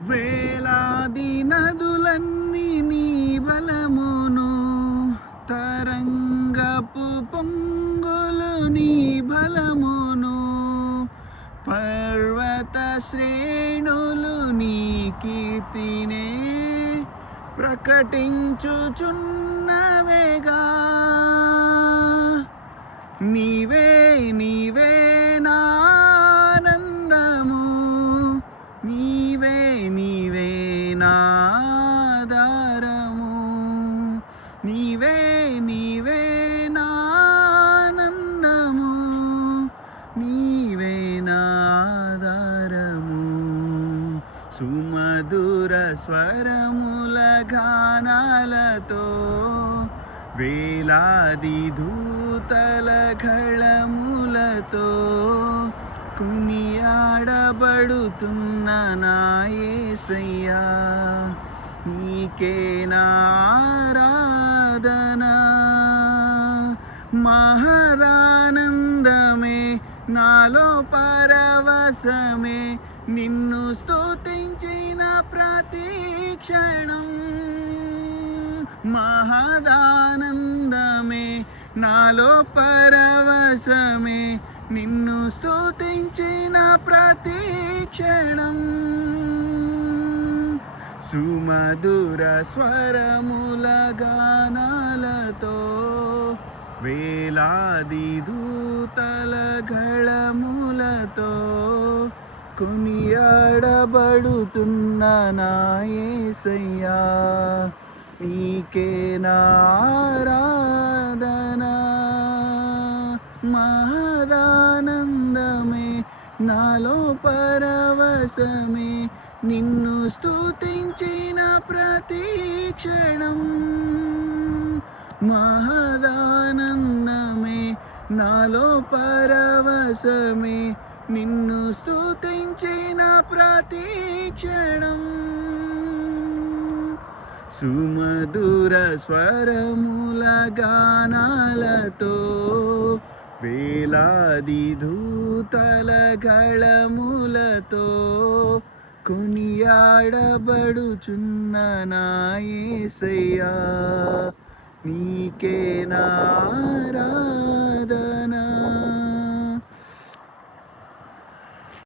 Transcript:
వేలాది నదులన్నీ నీ బలమును, తరంగపు పొంగులు నీ బలమును, పర్వత శ్రేణులు నీ కీర్తినే ప్రకటించుచున్నవేగా. నీవే నీవే నా ఆనందము, నీవే నీవే నా ఆధారము, నీవే నీవే నా ఆనందము, నీవే నా ఆధారము. సుమధుర స్వరముల గానాలతో, వేలాది దూతల గళములతో కొనియాడబడుతున్న నా యేసయ్యా, నీకే నా ఆరాధన. మహదానందమే నాలో పరవశమే, నిన్ను స్తుతించిన ప్రతి క్షణం. మహదానందమే నాలో పరవశమే, నిన్ను స్తుతించిన ప్రతి క్షణం. సుమధుర స్వరముల గానాలతో, వేలాది దూతల గళములతో కొనియాడబడుతున్న నా యేసయ్యా, నీకే నా ఆరాధన. మహదానందమే నాలో పరవశమే, నిన్ను స్తుతించిన ప్రతి క్షణం. మహదానందమే నాలో పరవశమే, నిన్ను స్తుతించిన ప్రతి క్షణం. సుమధుర స్వరముల గానాలతో, వేలాది దూతల గళములతో కొనియాడబడుచున్న నా యేసయ్యా, నీకే నా ఆరాధన.